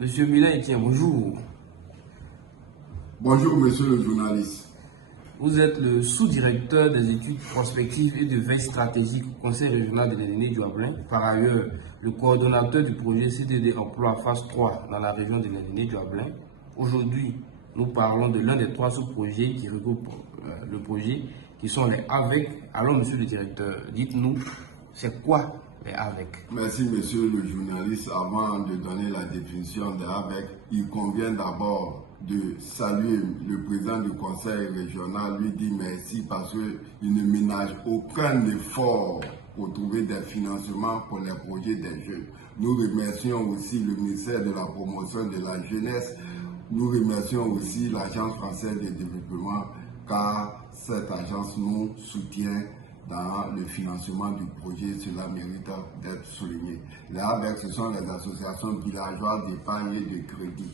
Monsieur Milen, bonjour. Bonjour, monsieur le journaliste. Vous êtes le sous-directeur des études prospectives et de veille stratégique au Conseil régional de l'Indéné du Hablin. Par ailleurs, le coordonnateur du projet CDD Emploi phase 3 dans la région de l'Indéné du Hablin. Aujourd'hui, nous parlons de l'un des 3 sous-projets qui regroupent le projet, qui sont les AVEC. Alors, monsieur le directeur, dites-nous, c'est quoi les AVEC? Merci, monsieur le journaliste. Avant de donner la définition des AVEC, il convient d'abord de saluer le président du conseil régional, lui dire merci parce qu'il ne ménage aucun effort pour trouver des financements pour les projets des jeunes. Nous remercions aussi le ministère de la promotion de la jeunesse. Nous remercions aussi l'Agence française de développement car cette agence nous soutient dans le financement du projet. Cela mérite d'être souligné. Les AVEC, ce sont les associations villageoises d'épargne et de crédit.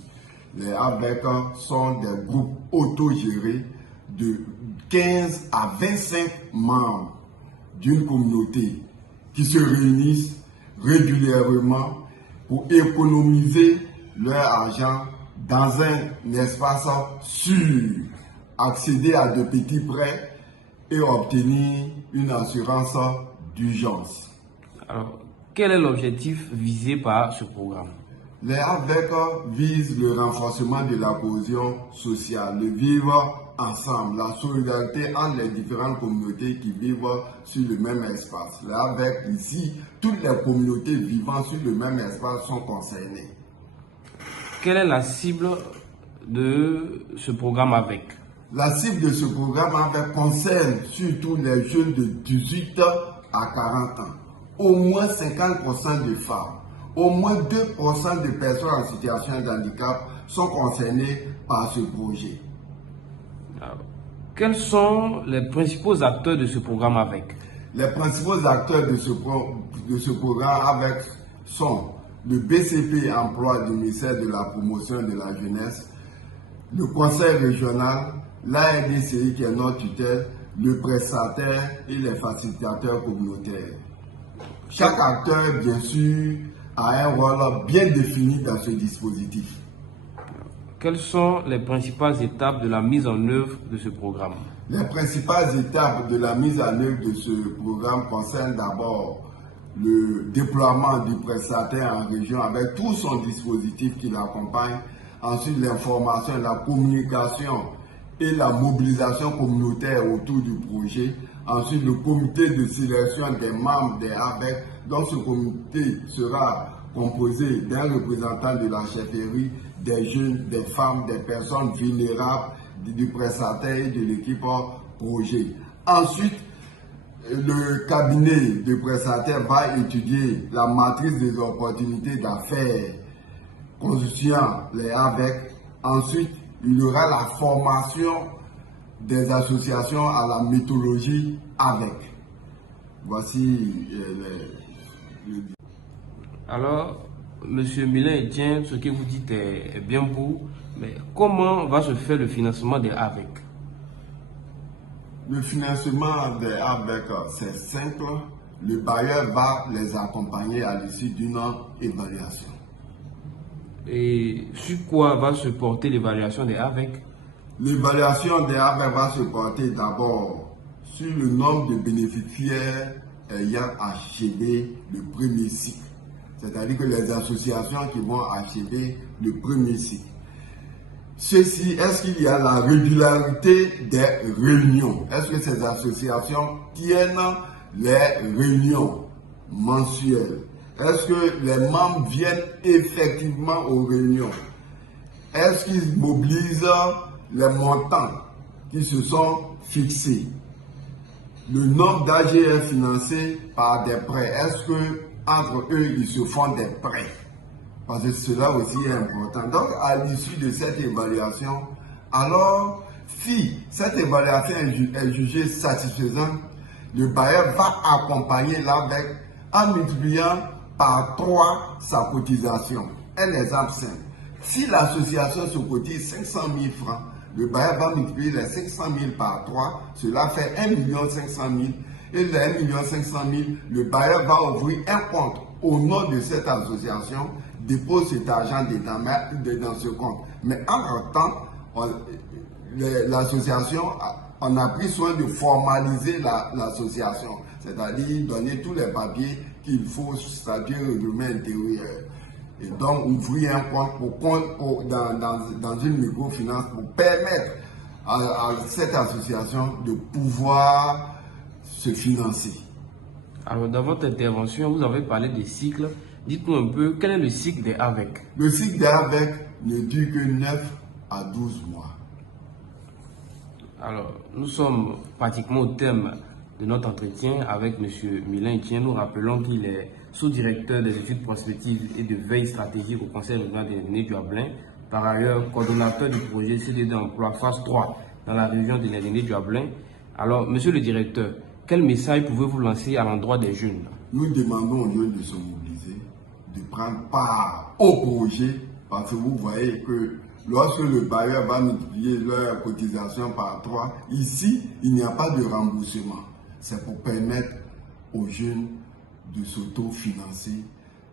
Les AVEC sont des groupes autogérés de 15 à 25 membres d'une communauté qui se réunissent régulièrement pour économiser leur argent dans un espace sûr, accéder à de petits prêts et obtenir une assurance d'urgence. Alors, quel est l'objectif visé par ce programme? Les AVEC visent le renforcement de la cohésion sociale, le vivre ensemble, la solidarité entre les différentes communautés qui vivent sur le même espace. Les AVEC, ici, toutes les communautés vivant sur le même espace sont concernées. Quelle est la cible de ce programme AVEC? La cible de ce programme AVEC concerne surtout les jeunes de 18 à 40 ans. Au moins 50% de femmes. Au moins 2% de personnes en situation de handicap sont concernées par ce projet. Alors, quels sont les principaux acteurs de ce programme AVEC? Les principaux acteurs de ce programme AVEC sont le BCP Emploi du ministère de la Promotion de la Jeunesse, le Conseil régional, l'ARDCI qui est notre tutelle, le prestataire et les facilitateurs communautaires. Chaque acteur, bien sûr, a un rôle bien défini dans ce dispositif. Quelles sont les principales étapes de la mise en œuvre de ce programme? Les principales étapes de la mise en œuvre de ce programme concernent d'abord le déploiement du prestataire en région avec tout son dispositif qui l'accompagne, ensuite l'information, la communication et la mobilisation communautaire autour du projet, ensuite le comité de sélection des membres des AVEC, dont ce comité sera composé d'un représentant de la chefferie, des jeunes, des femmes, des personnes vulnérables, du prestataire et de l'équipe projet. Ensuite, le cabinet de prestataire va étudier la matrice des opportunités d'affaires constituant les AVEC. Ensuite, il y aura la formation des associations à la méthodologie AVEC. Voici Alors, monsieur Milen, ce que vous dites est bien beau, mais comment va se faire le financement des AVEC? Le financement des AVEC, c'est simple. Le bailleur va les accompagner à l'issue d'une évaluation. Et sur quoi va se porter l'évaluation des AVEC? L'évaluation des AVEC va se porter d'abord sur le nombre de bénéficiaires ayant achevé le premier cycle. C'est-à-dire que les associations qui vont achever le premier cycle. Ceci, est-ce qu'il y a la régularité des réunions? Est-ce que ces associations tiennent les réunions mensuelles? Est-ce que les membres viennent effectivement aux réunions? Est-ce qu'ils mobilisent les montants qui se sont fixés? Le nombre d'AGF financés par des prêts, est-ce que entre eux, ils se font des prêts? Parce que cela aussi est important. Donc, à l'issue de cette évaluation, alors, si cette évaluation est jugée satisfaisante, le bailleur va accompagner l'AVEC en multipliant par 3 sa cotisation. Un exemple simple. Si l'association se cotise 500 000 francs, le bailleur va multiplier les 500 000 par 3, cela fait 1 500 000. Et les 1 500 000, le bailleur va ouvrir un compte au nom de cette association, dépose cet argent dans ce compte. Mais en même temps, l'association, on a pris soin de formaliser l'association, c'est-à-dire donner tous les papiers qu'il faut, c'est-à-dire le règlement intérieur. Et donc, ouvrir un compte dans une microfinance pour permettre à cette association de pouvoir se financer. Alors, dans votre intervention, vous avez parlé des cycles. Dites-nous un peu, quel est le cycle des AVEC? Le cycle des AVEC ne dure que 9 à 12 mois. Alors, nous sommes pratiquement au terme de notre entretien avec M. Milan Etienne. Nous rappelons qu'il est sous-directeur des études prospectives et de veille stratégique au Conseil régional des Néné du Ablain. Par ailleurs, coordonnateur du projet CDD Emploi phase 3 dans la région de Néné du Ablain. Alors, monsieur le directeur, quel message pouvez-vous lancer à l'endroit des jeunes? Nous demandons aux jeunes de se mobiliser, de prendre part au projet, parce que vous voyez que lorsque le bailleur va multiplier leur cotisation par 3, ici, il n'y a pas de remboursement. C'est pour permettre aux jeunes de s'autofinancer,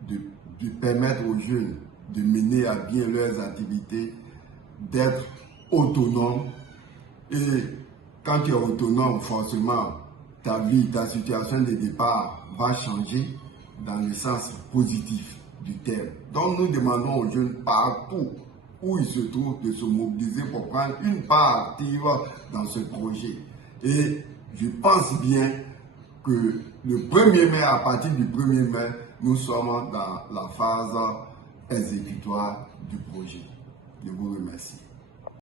de permettre aux jeunes de mener à bien leurs activités, d'être autonomes. Et quand tu es autonome, forcément, ta vie, ta situation de départ va changer dans le sens positif du terme. Donc nous demandons aux jeunes partout où ils se trouvent de se mobiliser pour prendre une part active dans ce projet. Et je pense bien que le 1er mai, à partir du 1er mai, nous sommes dans la phase exécutoire du projet. Je vous remercie.